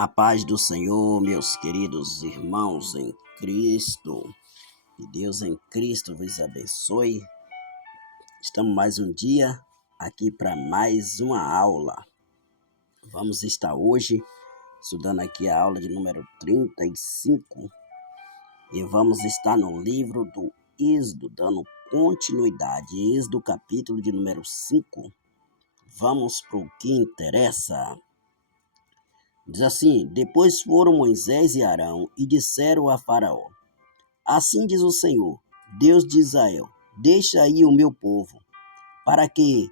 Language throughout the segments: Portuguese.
A paz do Senhor, meus queridos irmãos em Cristo, que Deus em Cristo vos abençoe. Estamos mais um dia aqui para mais uma aula. Vamos estar hoje estudando aqui a aula de número 35 e vamos estar no livro do Êxodo, dando continuidade. Êxodo, capítulo de número 5. Vamos para o que interessa. Diz assim: depois foram Moisés e Arão e disseram a Faraó: assim diz o Senhor, Deus de Israel, deixa aí o meu povo, para que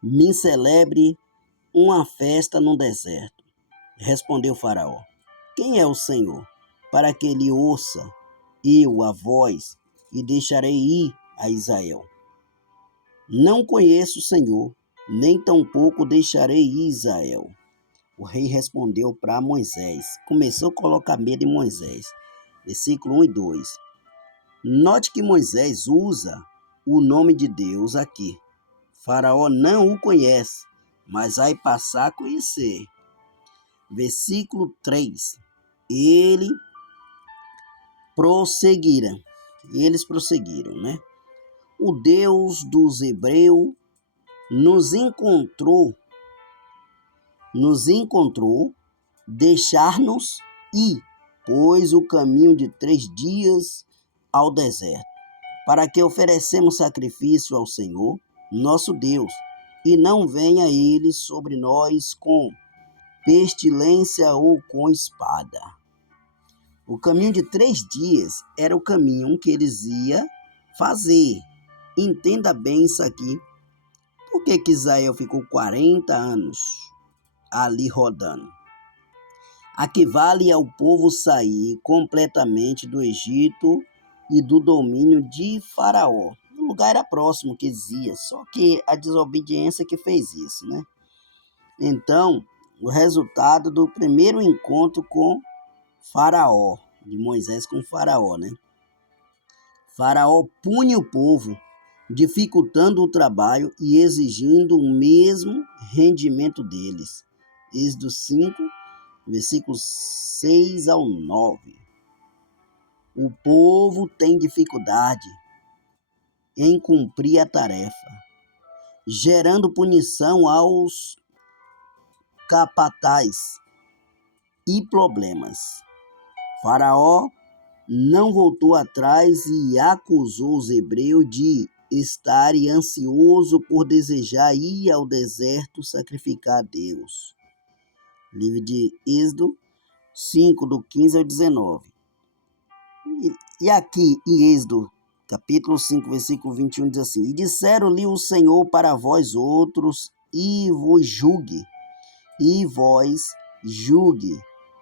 me celebre uma festa no deserto. Respondeu Faraó: quem é o Senhor, para que lhe ouça eu a voz e deixarei ir a Israel? Não conheço o Senhor, nem tampouco deixarei ir Israel. O rei respondeu para Moisés. Começou a colocar medo em Moisés. Versículo 1 e 2. Note que Moisés usa o nome de Deus aqui. Faraó não o conhece, mas vai passar a conhecer. Versículo 3. Eles prosseguiram, né? O Deus dos Hebreus nos encontrou, deixar-nos ir, pois o caminho de 3 dias ao deserto, para que oferecemos sacrifício ao Senhor, nosso Deus, e não venha ele sobre nós com pestilência ou com espada. O caminho de 3 dias era o caminho que eles iam fazer. Entenda bem isso aqui. Por que Israel ficou 40 anos ali rodando? Equivale ao povo sair completamente do Egito e do domínio de Faraó. O lugar era próximo que dizia, só que a desobediência que fez isso, né? Então, o resultado do primeiro encontro com Faraó, de Moisés com Faraó, né? Faraó punha o povo, dificultando o trabalho e exigindo o mesmo rendimento deles. Êxodo 5, versículos 6 ao 9. O povo tem dificuldade em cumprir a tarefa, gerando punição aos capatazes e problemas. Faraó não voltou atrás e acusou os hebreus de estarem ansiosos por desejar ir ao deserto sacrificar a Deus. Livro de Êxodo 5, do 15 ao 19. E aqui em Êxodo, capítulo 5, versículo 21, diz assim: e disseram-lhe o Senhor para vós outros, e vos julgue,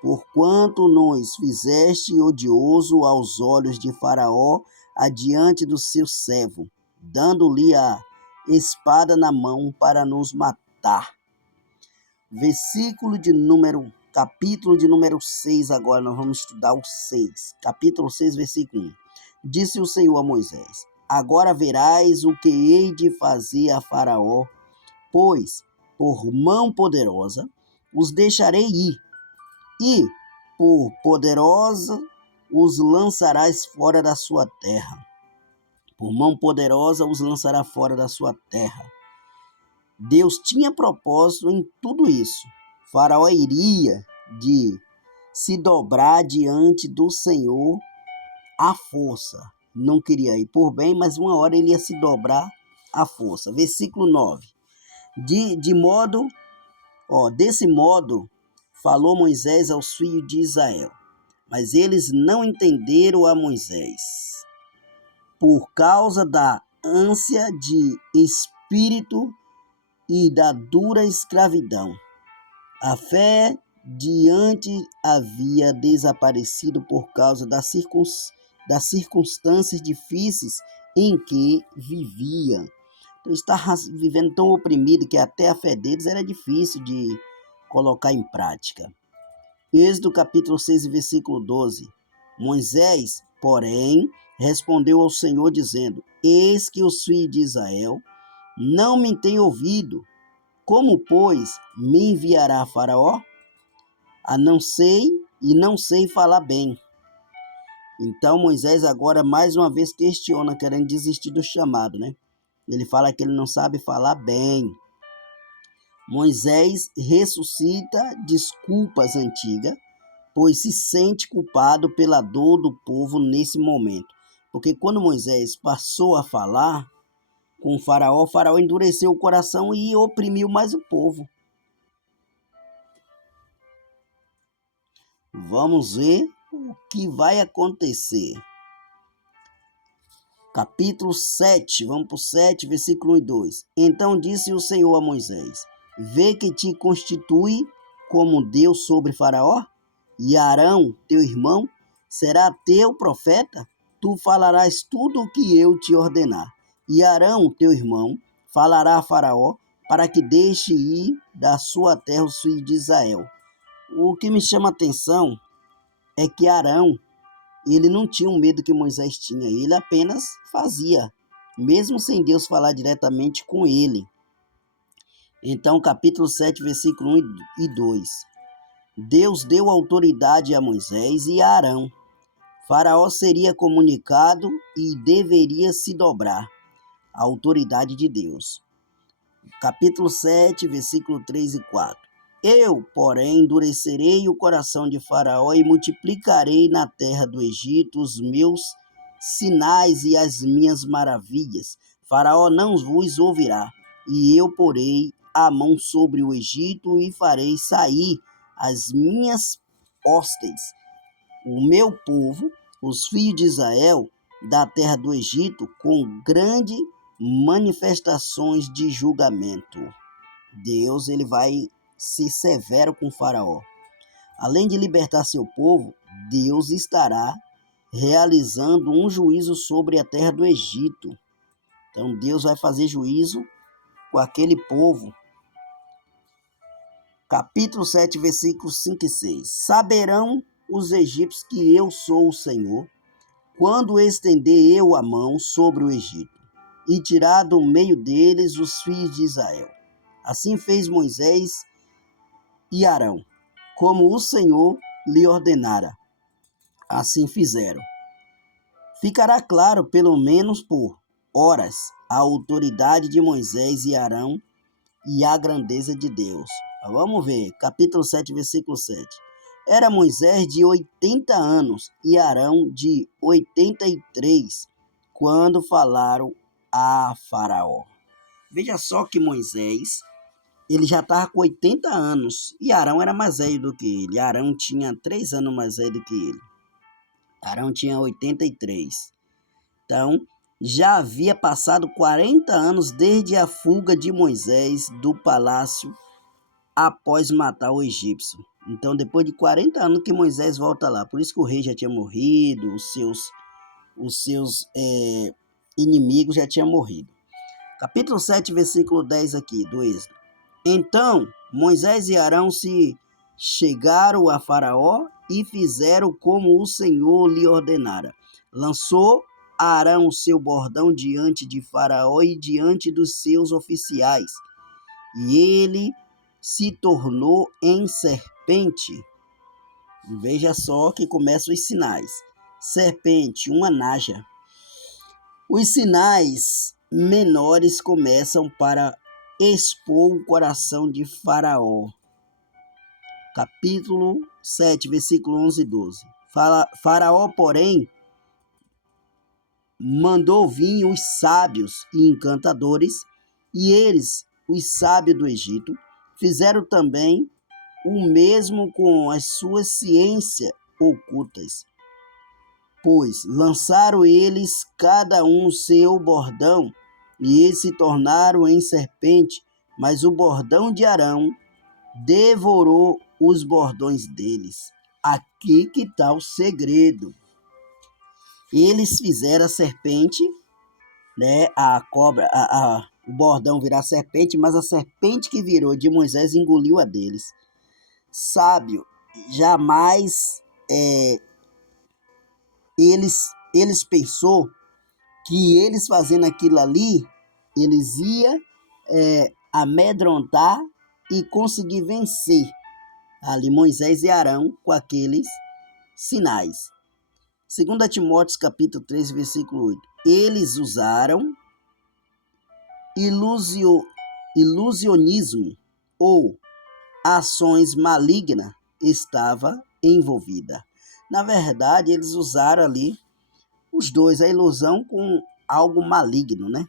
porquanto nos fizeste odioso aos olhos de Faraó adiante do seu servo, dando-lhe a espada na mão para nos matar. Capítulo de número 6, agora nós vamos estudar o 6. Capítulo 6, versículo 1. Disse o Senhor a Moisés: agora verás o que hei de fazer a Faraó, pois, por mão poderosa, os deixarei ir, e, por poderosa, os lançarás fora da sua terra. Por mão poderosa, os lançará fora da sua terra. Deus tinha propósito em tudo isso. Faraó iria de se dobrar diante do Senhor à força. Não queria ir por bem, mas uma hora ele ia se dobrar à força. Versículo 9. Desse modo, falou Moisés aos filhos de Israel, mas eles não entenderam a Moisés, por causa da ânsia de espírito e da dura escravidão. A fé diante havia desaparecido por causa das circunstâncias difíceis em que viviam. Então, estavam vivendo tão oprimido que até a fé deles era difícil de colocar em prática. Êxodo capítulo 6, versículo 12. Moisés, porém, respondeu ao Senhor dizendo: eis que os filhos de Israel não me têm ouvido. Como, pois, me enviará Faraó? não sei falar bem. Então Moisés agora mais uma vez questiona, querendo desistir do chamado, né? Ele fala que ele não sabe falar bem. Moisés ressuscita desculpas antigas, pois se sente culpado pela dor do povo nesse momento. Porque quando Moisés passou a falar com o faraó endureceu o coração e oprimiu mais o povo. Vamos ver o que vai acontecer. Capítulo 7, vamos para o 7, versículo 1 e 2. Então disse o Senhor a Moisés: Vê que te constitui como Deus sobre Faraó, e Arão, teu irmão, será teu profeta. Tu falarás tudo o que eu te ordenar. E Arão, teu irmão, falará a Faraó, para que deixe ir da sua terra os filhos de Israel. O que me chama a atenção é que Arão, ele não tinha o medo que Moisés tinha, ele apenas fazia, mesmo sem Deus falar diretamente com ele. Então, capítulo 7, versículo 1 e 2. Deus deu autoridade a Moisés e a Arão. Faraó seria comunicado e deveria se dobrar à autoridade de Deus. Capítulo 7, versículo 3 e 4. Eu, porém, endurecerei o coração de Faraó e multiplicarei na terra do Egito os meus sinais e as minhas maravilhas. Faraó não vos ouvirá, e eu porei a mão sobre o Egito e farei sair as minhas hostes, o meu povo, os filhos de Israel, da terra do Egito, com grandes manifestações de julgamento. Deus, ele vai ser severo com Faraó. Além de libertar seu povo, Deus estará realizando um juízo sobre a terra do Egito. Então Deus vai fazer juízo com aquele povo. Capítulo 7, versículos 5 e 6. Saberão os egípcios que eu sou o Senhor, quando estender eu a mão sobre o Egito, e tirar do meio deles os filhos de Israel. Assim fez Moisés e Arão, como o Senhor lhe ordenara. Assim fizeram. Ficará claro, pelo menos por horas, a autoridade de Moisés e Arão e a grandeza de Deus. Vamos ver, capítulo 7, versículo 7. Era Moisés de 80 anos e Arão de 83, quando falaram a Faraó. Veja só que Moisés, ele já estava com 80 anos e Arão era mais velho do que ele. Arão tinha 3 anos mais velho do que ele. Arão tinha 83. Então, já havia passado 40 anos desde a fuga de Moisés do palácio após matar o egípcio. Então, depois de 40 anos que Moisés volta lá. Por isso que o rei já tinha morrido, os seus inimigos já tinham morrido. Capítulo 7, versículo 10 aqui, do Êxodo. Então, Moisés e Arão se chegaram a Faraó e fizeram como o Senhor lhe ordenara. Lançou Arão o seu bordão diante de Faraó e diante dos seus oficiais, e ele se tornou em serpente. Veja só que começam os sinais. Serpente, uma naja. Os sinais menores começam para expor o coração de Faraó. Capítulo 7, versículo 11 e 12. Faraó, porém, mandou vir os sábios e encantadores, e eles, os sábios do Egito, fizeram também o mesmo com as suas ciências ocultas. Pois lançaram eles cada um seu bordão, e eles se tornaram em serpente, mas o bordão de Arão devorou os bordões deles. Aqui que está o segredo. Eles fizeram a serpente, né, a cobra, o bordão virar serpente, mas a serpente que virou de Moisés engoliu a deles. Sábio, jamais eles pensou que eles fazendo aquilo ali, eles iam amedrontar e conseguir vencer ali Moisés e Arão com aqueles sinais. 2 Timóteo capítulo 3, versículo 8. Eles usaram ilusionismo ou ações malignas estava envolvida. Na verdade, eles usaram ali os dois, a ilusão com algo maligno, né?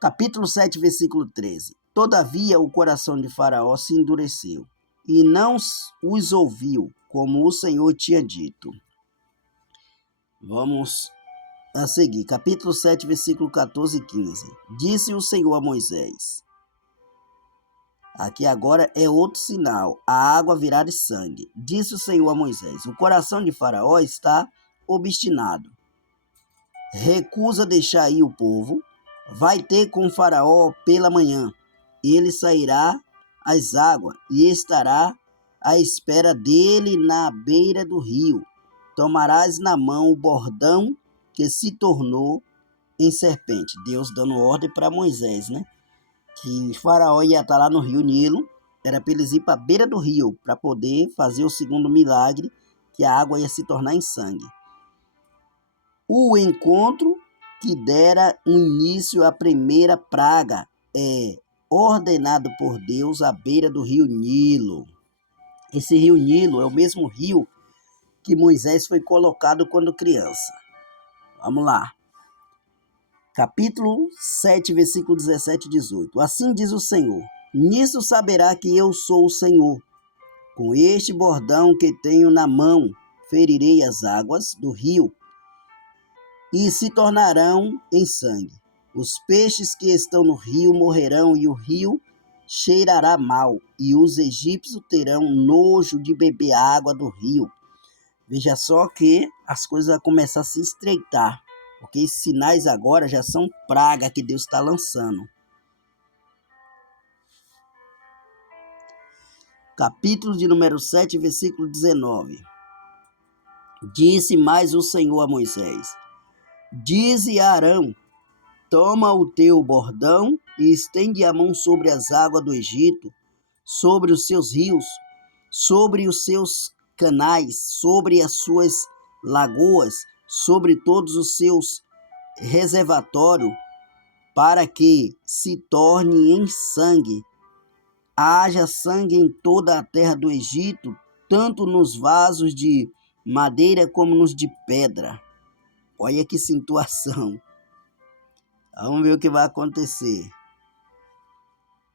Capítulo 7, versículo 13. Todavia o coração de Faraó se endureceu e não os ouviu, como o Senhor tinha dito. Vamos a seguir. Capítulo 7, versículo 14 e 15. Disse o Senhor a Moisés. Aqui agora é outro sinal. A água virá de sangue. Disse o Senhor a Moisés. O coração de Faraó está obstinado. Recusa deixar ir o povo. Vai ter com Faraó pela manhã. Ele sairá às águas e estará à espera dele na beira do rio. Tomarás na mão o bordão que se tornou em serpente. Deus dando ordem para Moisés, né? Que Faraó ia estar lá no rio Nilo. Era para eles ir para a beira do rio para poder fazer o segundo milagre, que a água ia se tornar em sangue. O encontro que dera início à primeira praga é ordenado por Deus à beira do rio Nilo. Esse rio Nilo é o mesmo rio que Moisés foi colocado quando criança. Vamos lá. Capítulo 7, versículo 17 e 18. Assim diz o Senhor: nisso saberá que eu sou o Senhor. Com este bordão que tenho na mão, ferirei as águas do rio e se tornarão em sangue. Os peixes que estão no rio morrerão e o rio cheirará mal, e os egípcios terão nojo de beber a água do rio. Veja só que as coisas vão começar a se estreitar, porque esses sinais agora já são praga que Deus está lançando. Capítulo de número 7, versículo 19. Disse mais o Senhor a Moisés: dize a Arão: toma o teu bordão e estende a mão sobre as águas do Egito, sobre os seus rios, sobre os seus canais, sobre as suas lagoas, sobre todos os seus reservatórios, para que se torne em sangue. Haja sangue em toda a terra do Egito, tanto nos vasos de madeira como nos de pedra. Olha que situação. Vamos ver o que vai acontecer.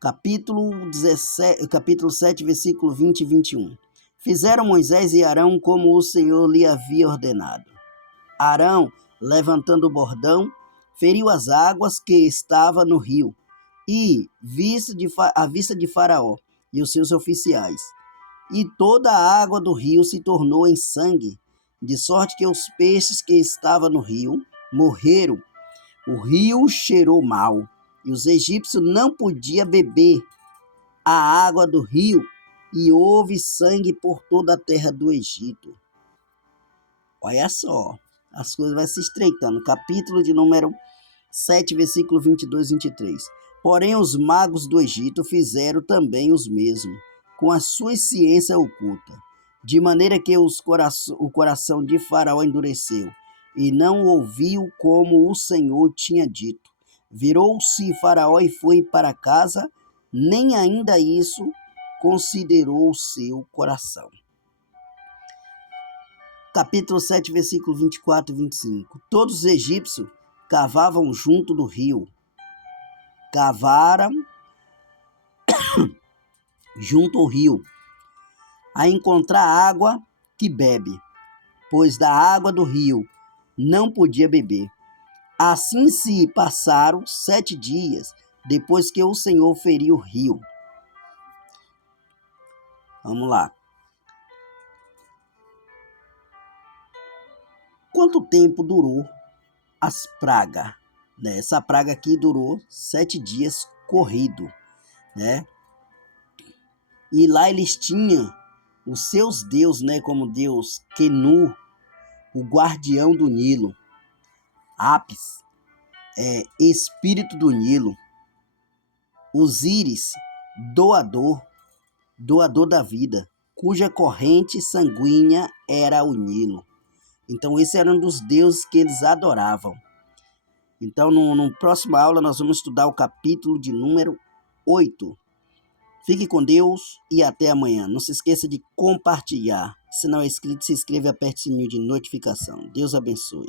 Capítulo 7, versículo 20 e 21. Fizeram Moisés e Arão como o Senhor lhe havia ordenado. Arão, levantando o bordão, feriu as águas que estavam no rio, e à vista de Faraó e os seus oficiais. E toda a água do rio se tornou em sangue, de sorte que os peixes que estavam no rio morreram. O rio cheirou mal, e os egípcios não podiam beber a água do rio, e houve sangue por toda a terra do Egito. Olha só, as coisas vão se estreitando. Capítulo de número 7, versículo 22 e 23. Porém, os magos do Egito fizeram também os mesmos, com a sua ciência oculta, de maneira que o coração de Faraó endureceu, e não ouviu como o Senhor tinha dito. Virou-se Faraó e foi para casa, nem ainda isso considerou o seu coração. Capítulo 7, versículo 24 e 25. Todos os egípcios cavavam junto do rio. Cavaram junto ao rio, a encontrar água que bebe, pois da água do rio não podia beber. Assim se passaram 7 dias, depois que o Senhor feriu o rio. Vamos lá. Quanto tempo durou as pragas? Essa praga aqui durou 7 dias corrido, né? E lá eles tinham os seus deuses, né? Como Deus Quenu, o guardião do Nilo, Apis, espírito do Nilo, Osíris, doador, doador da vida, cuja corrente sanguínea era o Nilo. Então, esse era um dos deuses que eles adoravam. Então, no próximo aula, nós vamos estudar o capítulo de número 8. Fique com Deus e até amanhã. Não se esqueça de compartilhar. Se não é inscrito, se inscreva e aperte o sininho de notificação. Deus abençoe.